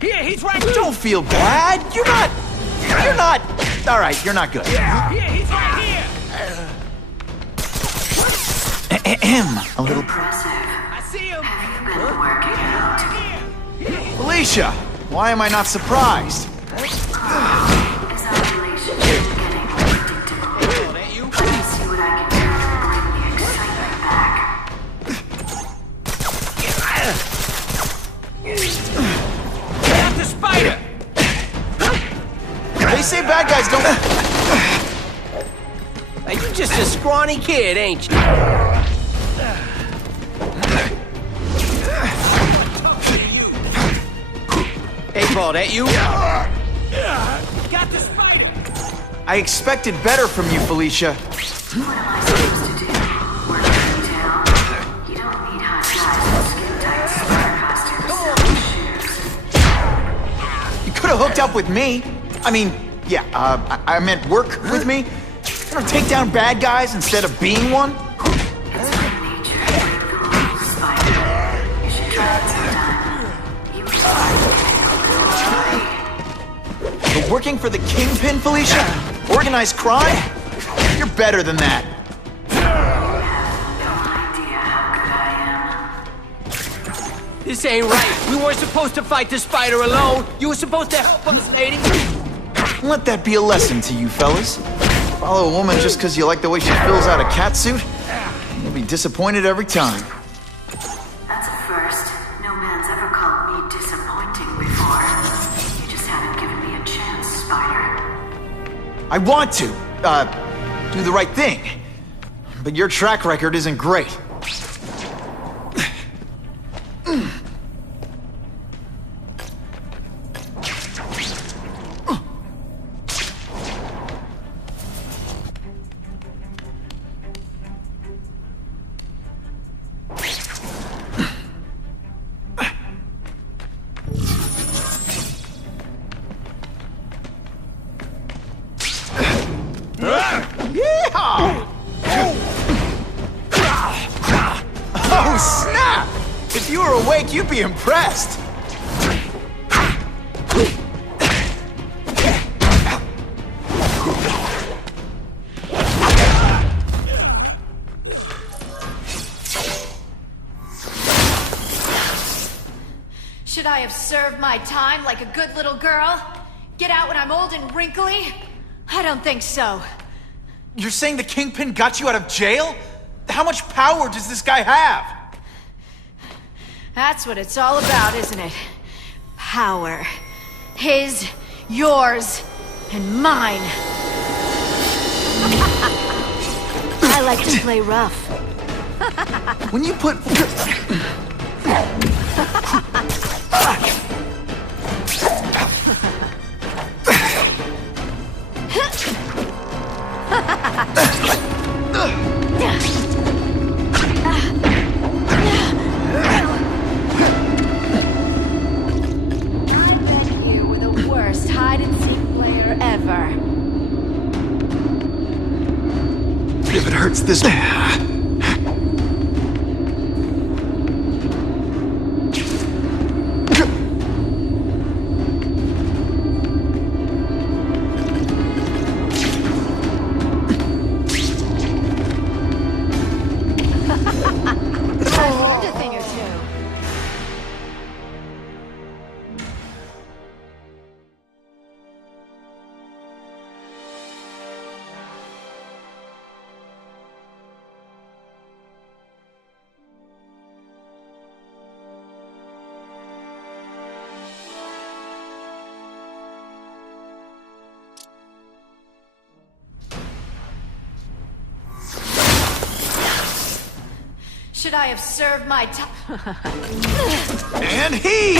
Here, he's right. Don't feel bad. You're not. All right, you're not good. Here, he's right here. A little. I see him. Felicia, why am I not surprised? Get out the spider. They say bad guys don't. Hey, you just a scrawny kid, ain't you? Hey, Paul, that you? Got the spider. I expected better from you, Felicia. What am I supposed to do? Work in town? You don't need hot guys with skin-tight spider costumes selling shoes. You could have hooked up with me. I mean, yeah, I meant work with me. Take down bad guys instead of being one. It's my nature to break the rules, Spider. You should try it sometime. You But working for the Kingpin, Felicia? Organized crime? You're better than that. This ain't right. We weren't supposed to fight the spider alone. You were supposed to help us, lady. Let that be a lesson to you, fellas. Follow a woman just because you like the way she fills out a catsuit? You'll be disappointed every time. That's a first. No man's ever called me disappointing before. You just haven't given me a chance, Spider. I want to, do the right thing. But your track record isn't great. Yeehaw! Oh, snap! If you were awake, you'd be impressed. Should I have served my time like a good little girl? Get out when I'm old and wrinkly? I don't think so. You're saying the Kingpin got you out of jail? How much power does this guy have? That's what it's all about, isn't it? Power. His, yours, and mine. I like to play rough. When you put... You were the worst hide-and-seek player ever. If it hurts this... A thing or two. Should I have served my time? And he!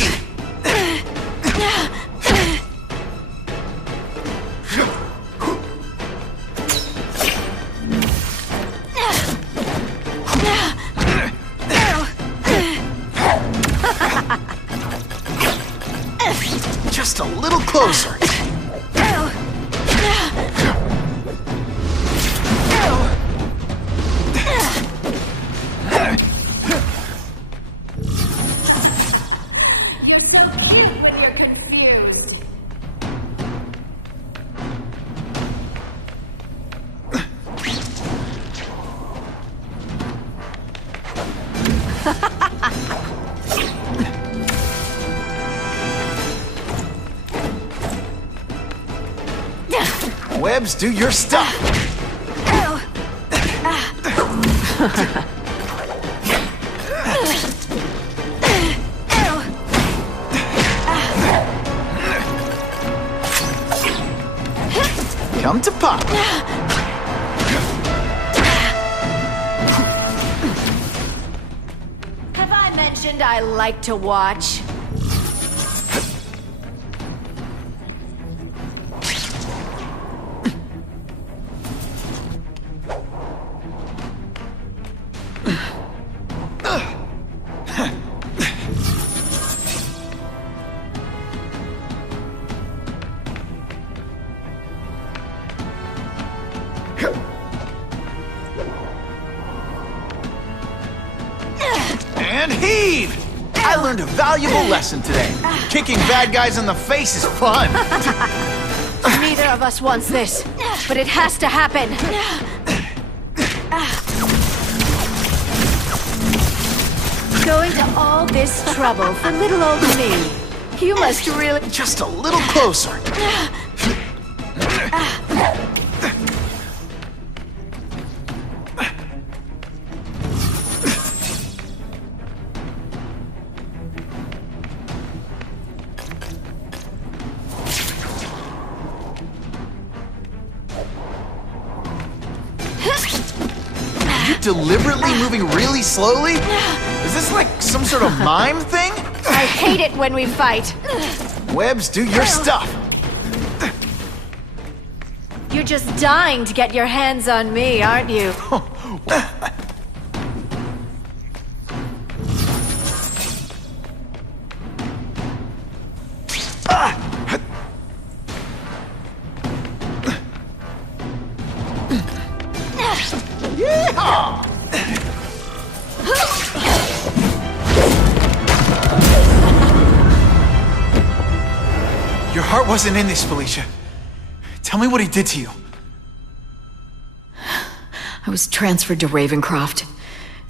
Just a little closer. You're so cute when you're Webs, do your stuff! Come to Pop! Have I mentioned I like to watch? And heave! I learned a valuable lesson today. Kicking bad guys in the face is fun. Neither of us wants this, but it has to happen. Going to all this trouble for little old me. You must really... Just a little closer. Deliberately moving really slowly? Is this like some sort of mime thing? I hate it when we fight. Webs, do your stuff. You're just dying to get your hands on me, aren't you? Yeehaw! Your heart wasn't in this, Felicia. Tell me what he did to you. I was transferred to Ravencroft.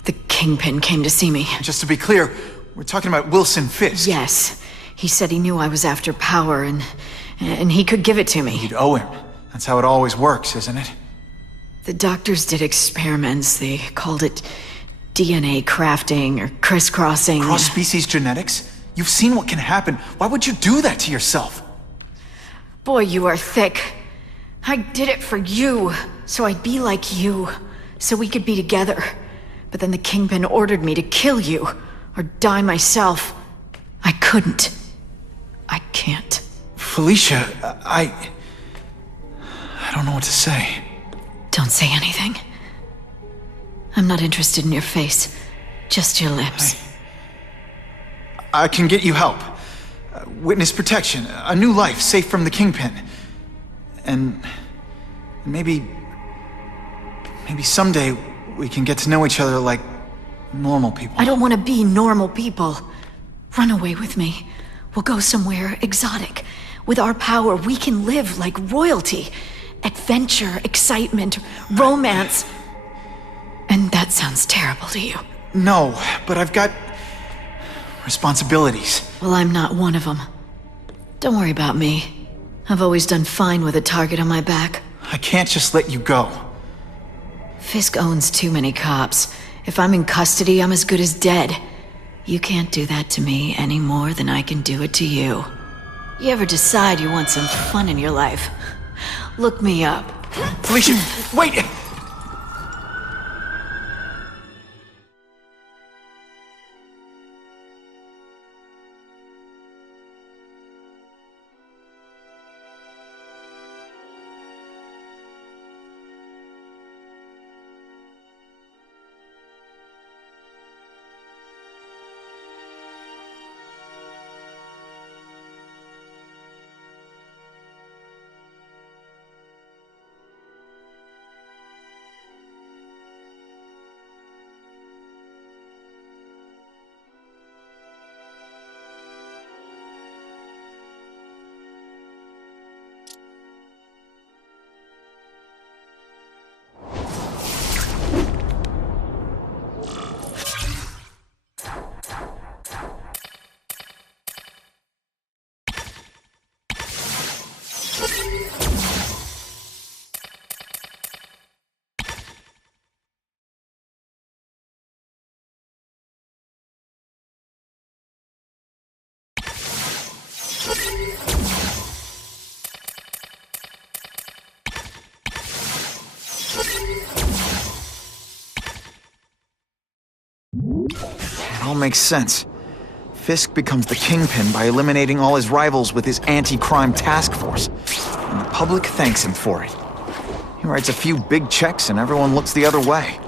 The Kingpin came to see me. Just to be clear, we're talking about Wilson Fisk. Yes. He said he knew I was after power and he could give it to me. You'd owe him. That's how it always works, isn't it? The doctors did experiments. They called it DNA crafting or crisscrossing. Cross-species genetics? You've seen what can happen. Why would you do that to yourself? Boy, you are thick. I did it for you, so I'd be like you, so we could be together. But then the Kingpin ordered me to kill you, or die myself. I couldn't. I can't. Felicia, I don't know what to say. Don't say anything. I'm not interested in your face, just your lips. I can get you help. Witness protection, a new life safe from the Kingpin. And maybe someday we can get to know each other like normal people. I don't want to be normal people. Run away with me. We'll go somewhere exotic. With our power, we can live like royalty. Adventure, excitement, romance. And that sounds terrible to you. No, but I've got responsibilities. Well, I'm not one of them. Don't worry about me. I've always done fine with a target on my back. I can't just let you go. Fisk owns too many cops. If I'm in custody, I'm as good as dead. You can't do that to me any more than I can do it to you. You ever decide you want some fun in your life? Look me up. Felicia, wait! all makes sense. Fisk becomes the Kingpin by eliminating all his rivals with his anti-crime task force. And the public thanks him for it. He writes a few big checks and everyone looks the other way.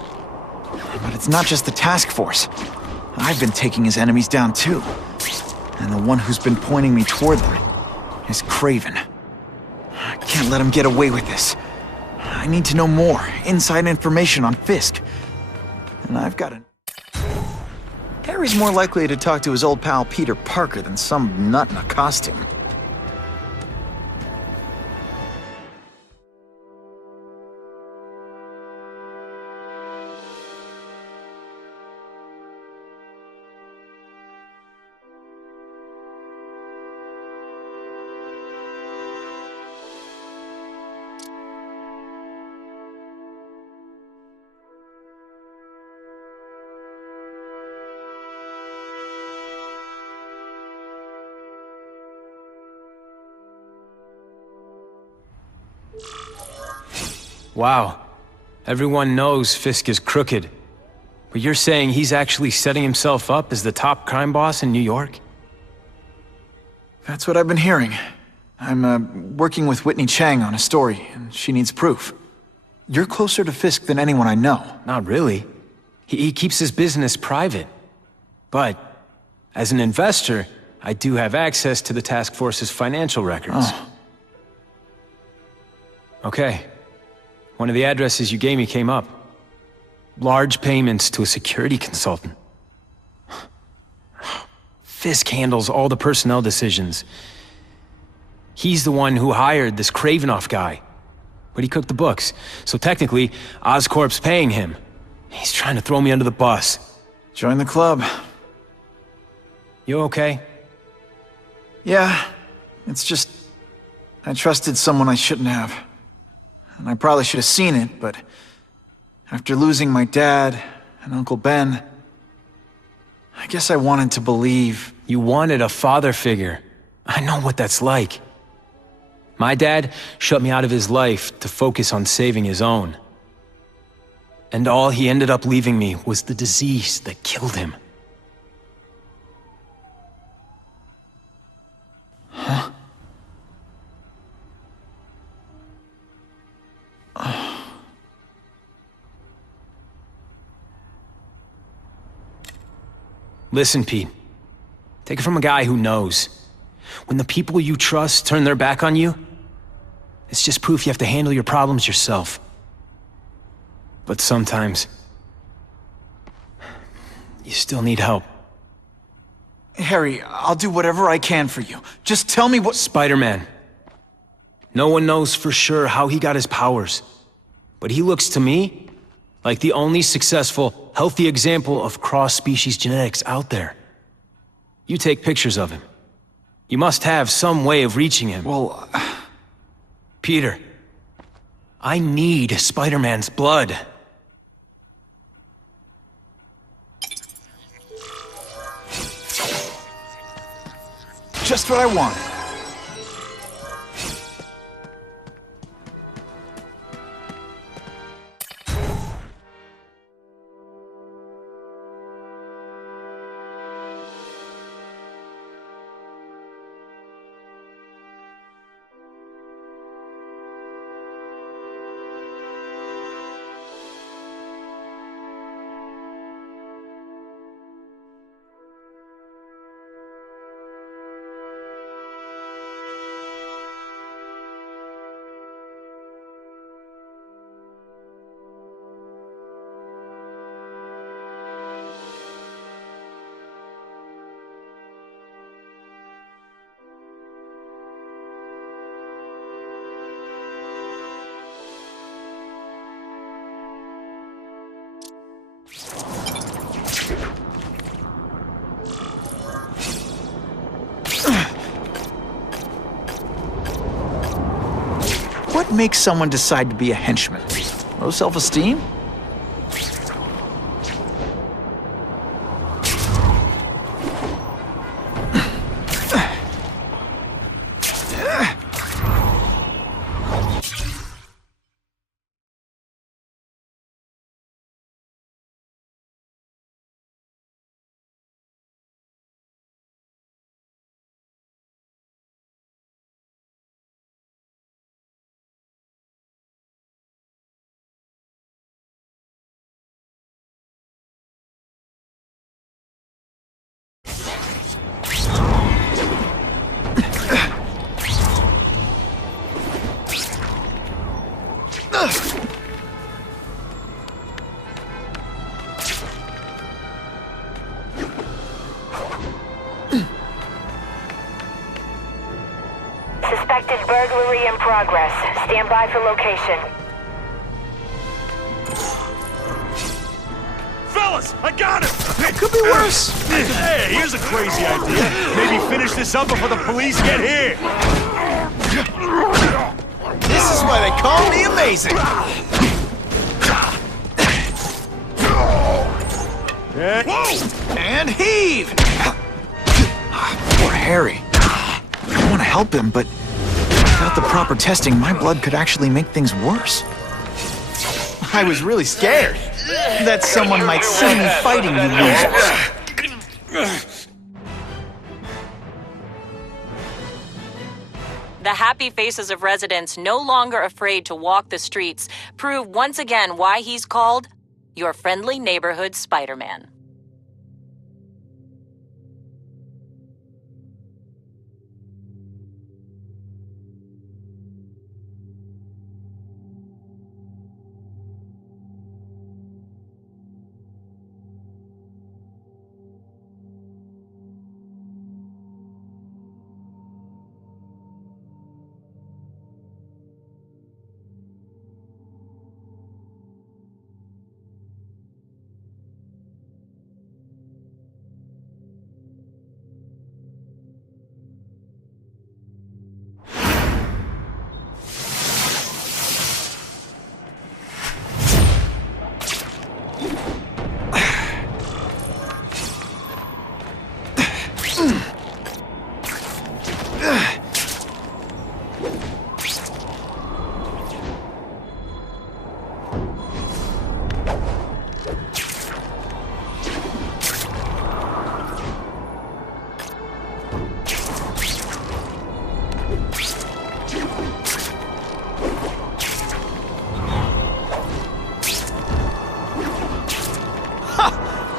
But it's not just the task force. I've been taking his enemies down too. And the one who's been pointing me toward them is Kraven. I can't let him get away with this. I need to know more, inside information on Fisk. And I've got to... Harry's more likely to talk to his old pal Peter Parker than some nut in a costume. Wow. Everyone knows Fisk is crooked. But you're saying he's actually setting himself up as the top crime boss in New York? That's what I've been hearing. I'm working with Whitney Chang on a story, and she needs proof. You're closer to Fisk than anyone I know. Not really. He keeps his business private. But, as an investor, I do have access to the task force's financial records. Oh. Okay. One of the addresses you gave me came up. Large payments to a security consultant. Fisk handles all the personnel decisions. He's the one who hired this Kravinoff guy. But he cooked the books, so technically, Oscorp's paying him. He's trying to throw me under the bus. Join the club. You okay? Yeah, it's just... I trusted someone I shouldn't have. And I probably should have seen it, but... after losing my dad and Uncle Ben... I guess I wanted to believe... You wanted a father figure. I know what that's like. My dad shut me out of his life to focus on saving his own. And all he ended up leaving me was the disease that killed him. Huh? Listen, Pete. Take it from a guy who knows. When the people you trust turn their back on you, it's just proof you have to handle your problems yourself. But sometimes, you still need help. Harry, I'll do whatever I can for you. Just tell me what— Spider-Man. No one knows for sure how he got his powers. But he looks to me like the only successful, healthy example of cross-species genetics out there. You take pictures of him. You must have some way of reaching him. Well... Peter, I need Spider-Man's blood. just what I wanted. What makes someone decide to be a henchman? Low self-esteem? Suspected burglary in progress. Stand by for location. Fellas, I got it! It could be worse. Hey, here's a crazy idea. Maybe finish this up before the police get here. This is why they call me amazing. Whoa! And heave! Poor Harry. I want to help him, but without the proper testing, my blood could actually make things worse. I was really scared that someone might see me fighting you losers. The happy faces of residents no longer afraid to walk the streets prove once again why he's called your friendly neighborhood Spider-Man.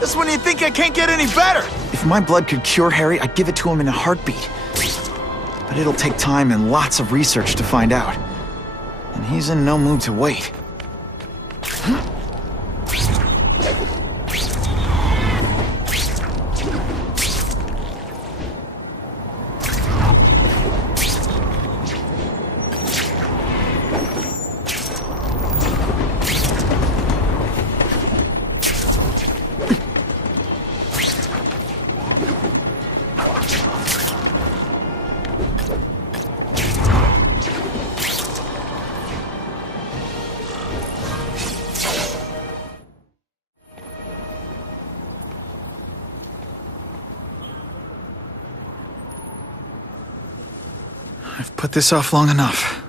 Just when you think I can't get any better. If my blood could cure Harry, I'd give it to him in a heartbeat. But it'll take time and lots of research to find out. And he's in no mood to wait. I've put this off long enough.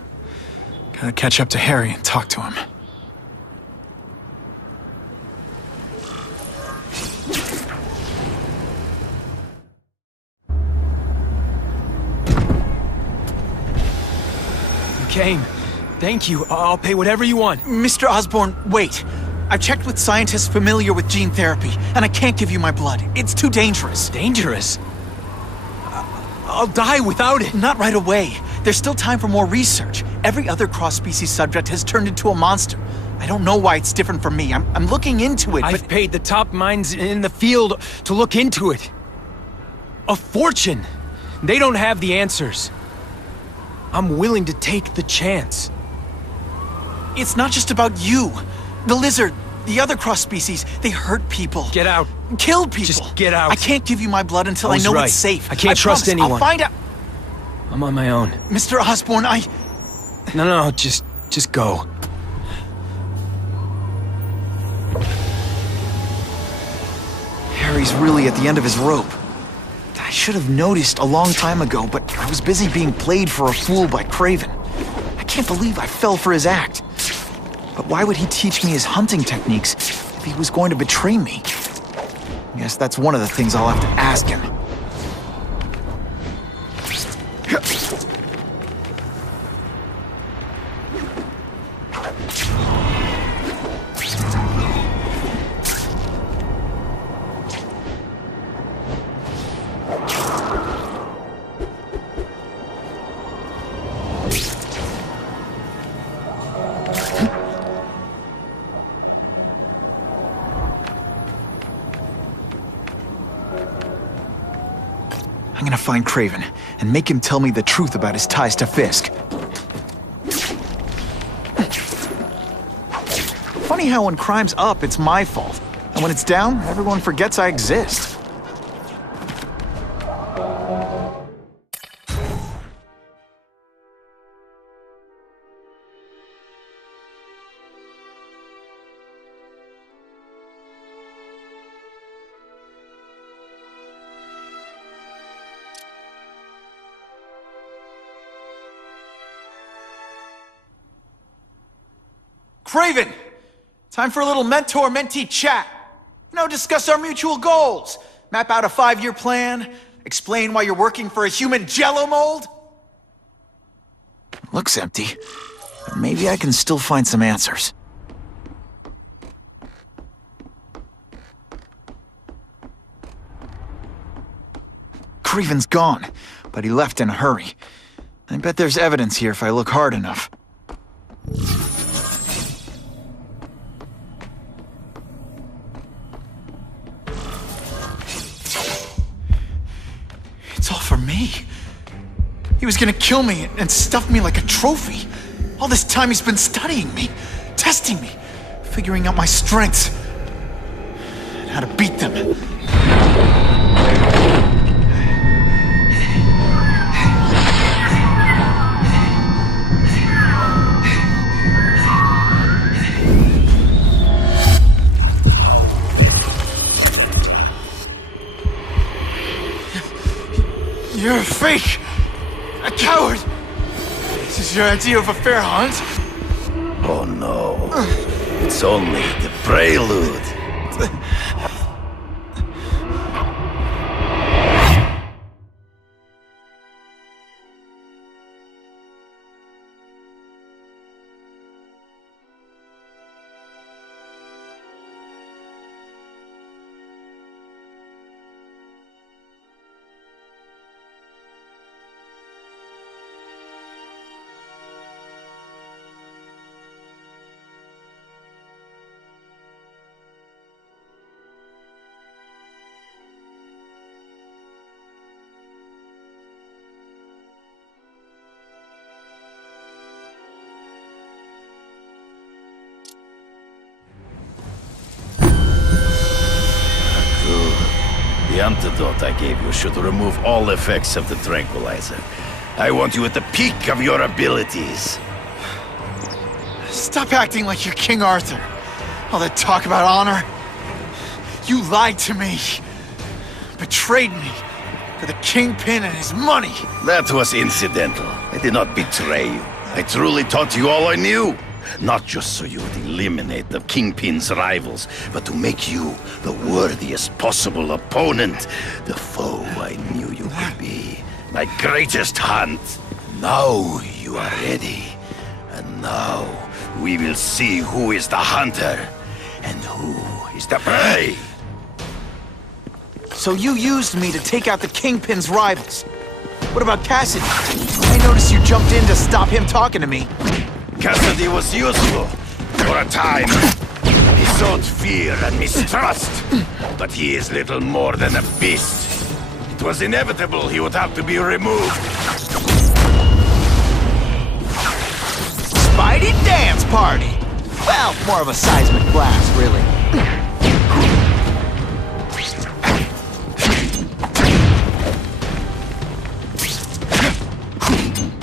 Gotta catch up to Harry and talk to him. You came. Thank you. I'll pay whatever you want. Mr. Osborn, wait. I've checked with scientists familiar with gene therapy, and I can't give you my blood. It's too dangerous. Dangerous? I'll die without it. Not right away. There's still time for more research. Every other cross-species subject has turned into a monster. I don't know why it's different from me. I'm looking into it, but... I've paid the top minds in the field to look into it. A fortune. They don't have the answers. I'm willing to take the chance. It's not just about you. The lizard, the other cross-species, they hurt people. Get out. Kill people. Just get out. I can't give you my blood until I was know right. it's safe. I can't trust promise. anyone. I'll find out. I'm on my own. Mr. Osborn, No, just go. Harry's really at the end of his rope. I should have noticed a long time ago, but I was busy being played for a fool by Craven. I can't believe I fell for his act. But why would he teach me his hunting techniques if he was going to betray me? I guess that's one of the things I'll have to ask him. to find Craven and make him tell me the truth about his ties to Fisk. Funny how when crime's up, it's my fault. And when it's down, everyone forgets I exist. Craven! Time for a little mentor-mentee chat. Discuss our mutual goals. Map out a 5-year plan. Explain why you're working for a human Jell-O mold. Looks empty. But maybe I can still find some answers. Craven's gone, but he left in a hurry. I bet there's evidence here if I look hard enough. It's all for me. He was gonna kill me and stuff me like a trophy. All this time he's been studying me, testing me, figuring out my strengths, and how to beat them. You're a fake! A coward! This is your idea of a fair hunt? Oh no. It's only the prelude. The antidote I gave you should remove all effects of the tranquilizer. I want you at the peak of your abilities. Stop acting like you're King Arthur. All that talk about honor. You lied to me. Betrayed me. For the Kingpin and his money. That was incidental. I did not betray you. I truly taught you all I knew. Not just so you would eliminate the Kingpin's rivals, but to make you the worthiest possible opponent. The foe I knew you could be. My greatest hunt. Now you are ready. And now we will see who is the hunter and who is the prey. So you used me to take out the Kingpin's rivals. What about Cassidy? I noticed you jumped in to stop him talking to me. Cassidy was useful for a time. He sowed fear and mistrust, but he is little more than a beast. It was inevitable he would have to be removed. Spidey dance party! Well, more of a seismic blast, really.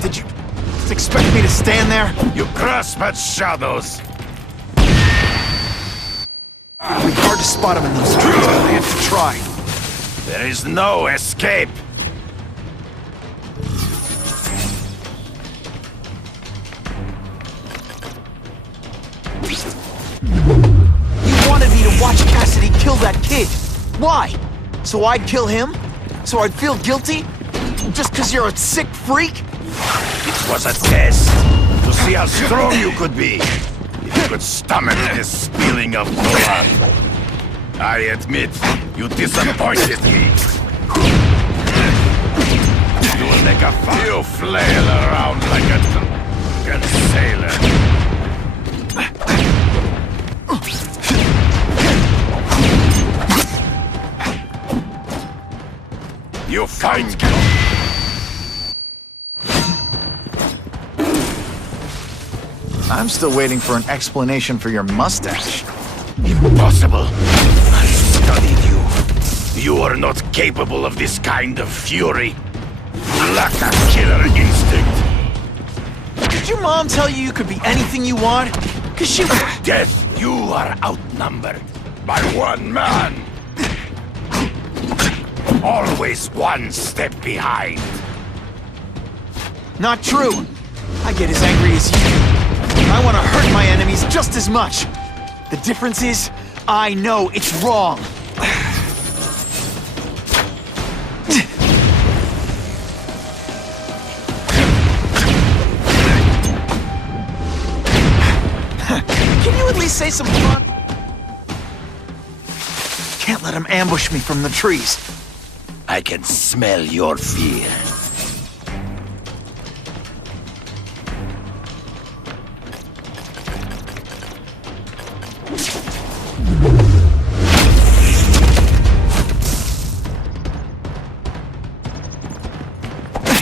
Did you expect me to stand there? You grasp at shadows. It'll be hard to spot him in those trees, but I have to try. There is no escape. You wanted me to watch Cassidy kill that kid. Why? So I'd kill him? So I'd feel guilty? Just because you're a sick freak? It was a test to see how strong you could be. If you could stomach this spilling of blood. I admit, you disappointed me. You will make a fun. You flail around like a drunken sailor. You fight. I'm still waiting for an explanation for your mustache. Impossible. I studied you. You are not capable of this kind of fury. Lack that killer instinct. Did your mom tell you you could be anything you want? 'Cause she was... Death, you are outnumbered by one man. Always one step behind. Not true. I get as angry as you. I want to hurt my enemies just as much. The difference is, I know it's wrong. Can you at least say some fun? Can't let him ambush me from the trees. I can smell your fear.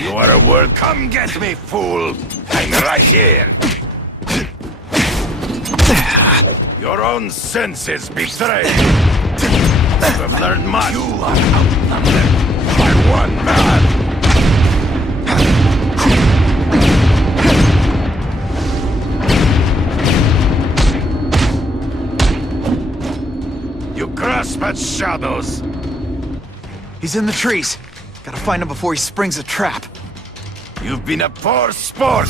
You are a word. Come get me, fool! Hang right here. Your own senses betray. You have learned much. You are outnumbered by one man. You grasp at shadows. He's in the trees. Gotta find him before he springs a trap. You've been a poor sport.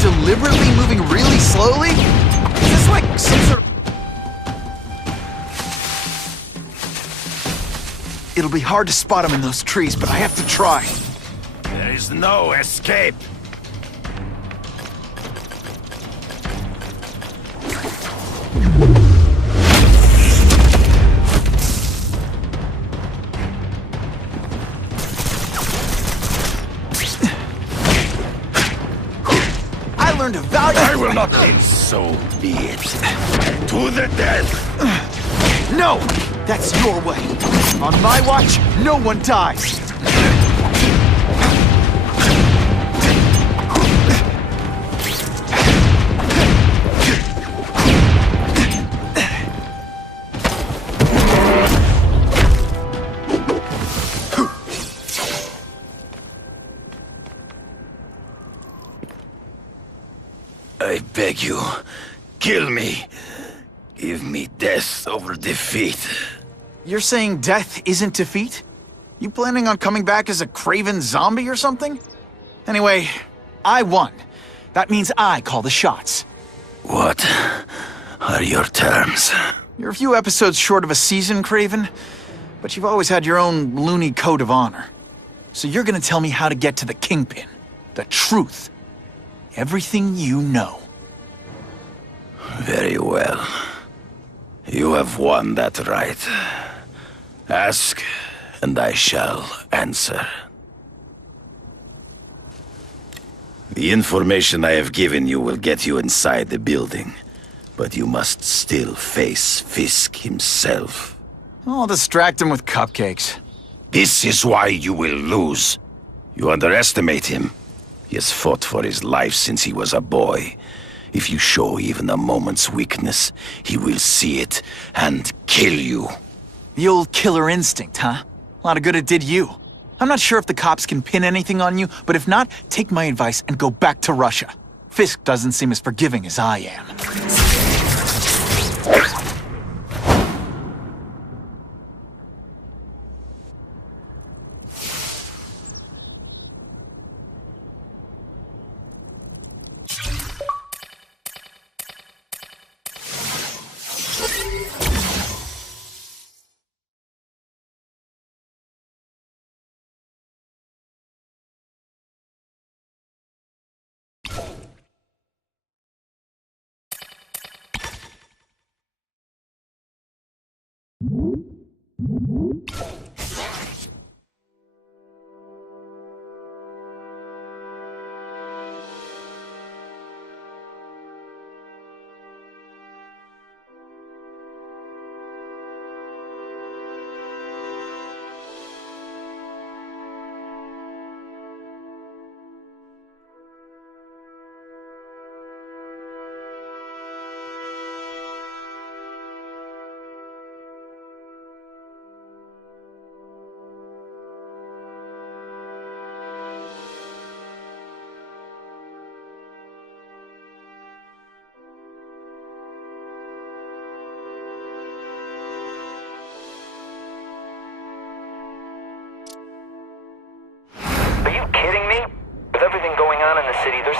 Deliberately moving really slowly? Is this like some sort of... It'll be hard to spot him in those trees, but I have to try. There is no escape. To value. I will not end, so be it. To the death! No! That's your way. On my watch, no one dies. I beg you, kill me. Give me death over defeat. You're saying death isn't defeat? You planning on coming back as a craven zombie or something? Anyway, I won. That means I call the shots. What are your terms? You're a few episodes short of a season, Craven, but you've always had your own loony code of honor. So you're gonna tell me how to get to the Kingpin. The truth. Everything you know. Very well. You have won that right. Ask, and I shall answer. The information I have given you will get you inside the building, but you must still face Fisk himself. I'll distract him with cupcakes. This is why you will lose. You underestimate him. He has fought for his life since he was a boy. If you show even a moment's weakness, he will see it and kill you. The old killer instinct, huh? A lot of good it did you. I'm not sure if the cops can pin anything on you, but if not, take my advice and go back to Russia. Fisk doesn't seem as forgiving as I am.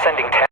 sending